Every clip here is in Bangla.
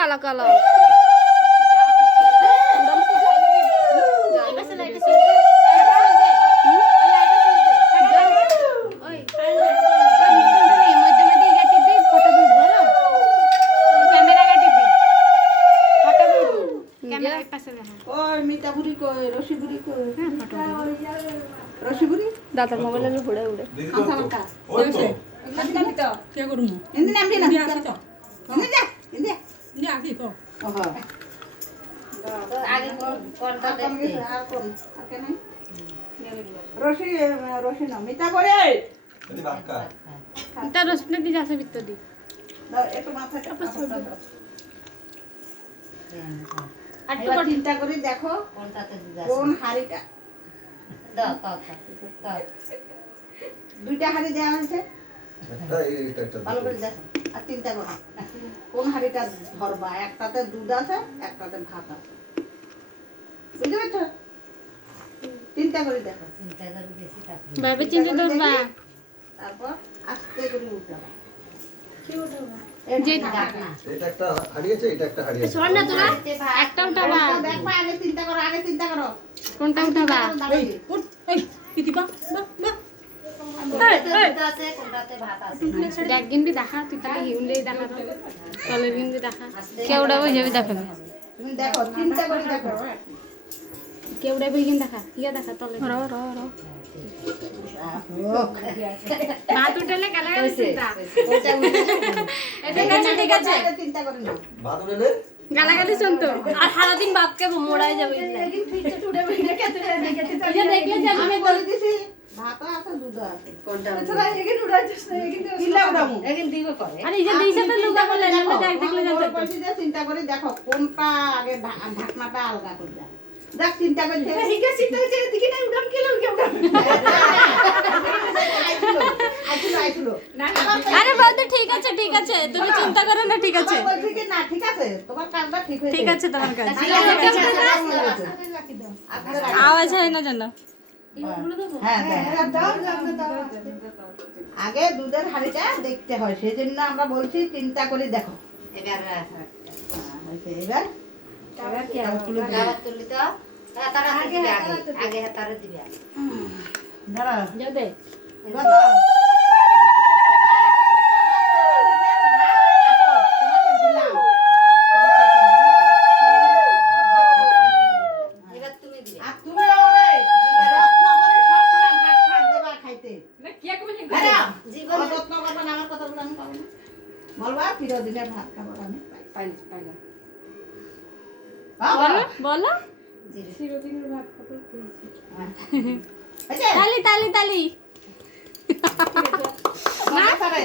কালো কালো দাদার মোবাইলে ঘুরে উড়ে কে করুম? আগে কে না মিতা করে। দিয়ে ভিতর দি একটু। চিন্তা করে দেখো। কোন হাড়িটা? দুইটা হাড়ি দেওয়া হয়েছে। একটা এই- এটা একটা ভালো করে দেখো। আর চিন্তা করো। কোন হাড়িটা ধরবা? একটাতে দুধ আছে একটাতে ভাত আছে। বুঝতে পারছ? চিন্তা করে দেখো। চিন্তা করে বেশি ভাবে চিন্তা ধরবা? তারপর আস্তে করে উঠলাম যে এটা একটা হারিয়েছে এটা একটা হারিয়েছে শোন না তোরা একটা উঠাবা। দেখবা আগে চিন্তা করো আগে চিন্তা করো। কোনটা উঠাবা? দেখ দেখা তুই তাহলে হিউলে দেখা তো। তলের দেখা। কেউ উড়াবো যাবি দেখা তুমি দেখো চিন্তা করে দেখো। কেউ উড়াবো হিগিন দেখা ইয়া দেখা তলে র র র। ভাত উঠালে গেলে ঠিক আছে ঠিক আছে। আগে করে নাও। ভাত উঠেলে? গালাগালি শুনতো আর সারাদিন বাপকে মোড়াই যাবে। দেখলে আমি বলে দিছি। চিন্তা করে দেখো কোনটা আগে ঢাকনাটা আলগা করবে দেখ চিন্তা করছে আইছিল, আইছিল, আইছিল। আরে বৌদি ঠিক আছে ঠিক আছে তুমি চিন্তা করো না ঠিক আছে। না ঠিক আছে তোমার কাজটা ঠিক হয়েছে। ঠিক আছে তোমার কাছে আওয়াজ হয় না জানো। আগে দুধের হাড়িটা দেখতে হয় সেই জন্য আমরা বলছি চিন্তা করে দেখো। এবার হ্যাঁ, হয়েছে। এবার গাওয়া তুলি তো তারা দিবে আগে আগে তারা দিবে আগে দাঁড়াও যাও দে এবার দাও। তোমাকে দিলাম। এবার তুমি দিবে আর তুমি ওরে যত্ন করে সবসময় ভাত ফাত দেবা খাইতে। হ্যাঁ, জীবন ও যত্ন করবে না, আমার কথাগুলো আমি পাবো না। বলবা চিরদিনের ভাত খাব আমি। পাই পাই না। বলো। বলো। হয়েছে? তালি তালি তালি। না, তারে।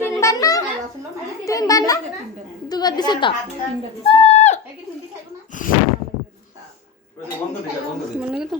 তিনবার না? ভালো আছিল না? তিনবার না? দুবার দিছে তো এই কি হিন্দি খাইবো না? বন্ধ দিকে